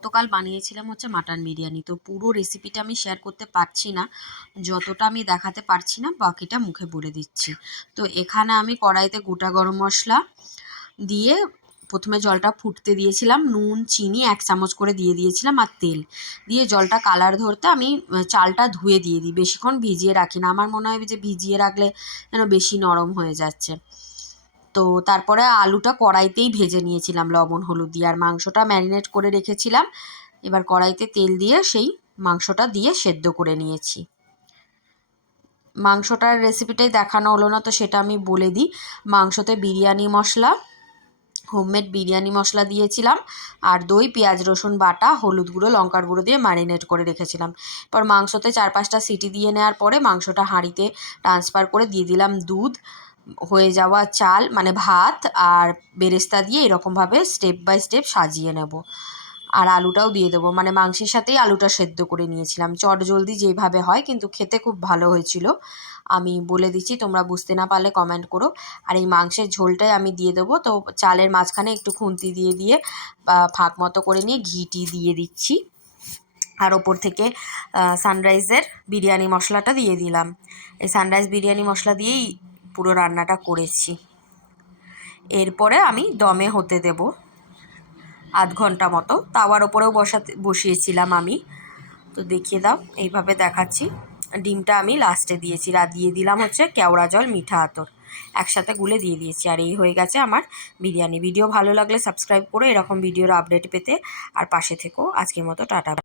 গতকাল বানিয়েছিলাম হচ্ছে মাটন বিরিয়ানি। তো পুরো রেসিপিটা আমি শেয়ার করতে পারছি না, যতটা আমি দেখাতে পারছি না বাকিটা মুখে বলে দিচ্ছি। তো এখানে আমি কড়াইতে গোটা গরম মশলা দিয়ে প্রথমে জলটা ফুটতে দিয়েছিলাম, নুন চিনি 1 চামচ করে দিয়ে দিয়েছিলাম আর তেল দিয়ে জলটা কালার ধরতে আমি চালটা ধুয়ে দিয়ে দিই, বেশিক্ষণ ভিজিয়ে রাখি না। আমার মনে হয় যে ভিজিয়ে রাখলে যেন বেশি নরম হয়ে যাচ্ছে। তো তারপরে আলুটা কড়াইতেই ভেজে নিয়েছিলাম লবণ হলুদ দিয়ে, আর মাংসটা ম্যারিনেট করে রেখেছিলাম। এবার কড়াইতে তেল দিয়ে সেই মাংসটা দিয়ে সেদ্ধ করে নিয়েছি। মাংসটার রেসিপিটাই দেখানো হলো না, তো সেটা আমি বলে দিই। মাংসতে বিরিয়ানি মশলা, হোমমেড বিরিয়ানি মশলা দিয়েছিলাম, আর দই পেঁয়াজ রসুন বাটা হলুদ গুঁড়ো লঙ্কার গুঁড়ো দিয়ে ম্যারিনেট করে রেখেছিলাম। এবার মাংসতে 4-5টা সিটি দিয়ে নেওয়ার পরে মাংসটা হাঁড়িতে ট্রান্সফার করে দিয়ে দিলাম দুধ, হয়ে যাওয়া চাল মানে ভাত আর বেরেস্তা দিয়ে এরকমভাবে স্টেপ বাই স্টেপ সাজিয়ে নেব। আর আলুটাও দিয়ে দেবো, মানে মাংসের সাথেই আলুটা সেদ্ধ করে নিয়েছিলাম চটজলদি যেভাবে হয়, কিন্তু খেতে খুব ভালো হয়েছিল। আমি বলে দিচ্ছি, তোমরা বুঝতে না পারলে কমেন্ট করো। আর এই মাংসের ঝোলটাই আমি দিয়ে দেবো। তো চালের মাঝখানে একটু খুন্তি দিয়ে দিয়ে ফাঁক মতো করে নিয়ে ঘিটি দিয়ে দিচ্ছি, আর ওপর থেকে সানরাইজের বিরিয়ানি মশলাটা দিয়ে দিলাম। এই সানরাইজ বিরিয়ানি মশলা দিয়েই পুরো রান্নাটা করেছি। এরপরে আমি দমে হতে দেব 1/2 ঘন্টা মতো। তাওয়ার ওপরেও বসিয়েছিলাম আমি, তো দেখিয়ে দাও, এইভাবে দেখাচ্ছি। ডিমটা আমি লাস্টে দিয়েছি, দিয়ে দিলাম হচ্ছে কেওড়া জল মিঠা আতর একসাথে গুলে দিয়ে দিয়েছি। আর এই হয়ে গেছে আমার বিরিয়ানি। ভিডিও ভালো লাগলে সাবস্ক্রাইব করো এরকম ভিডিওর আপডেট পেতে, আর পাশে থেকো। আজকের মতো টাটা।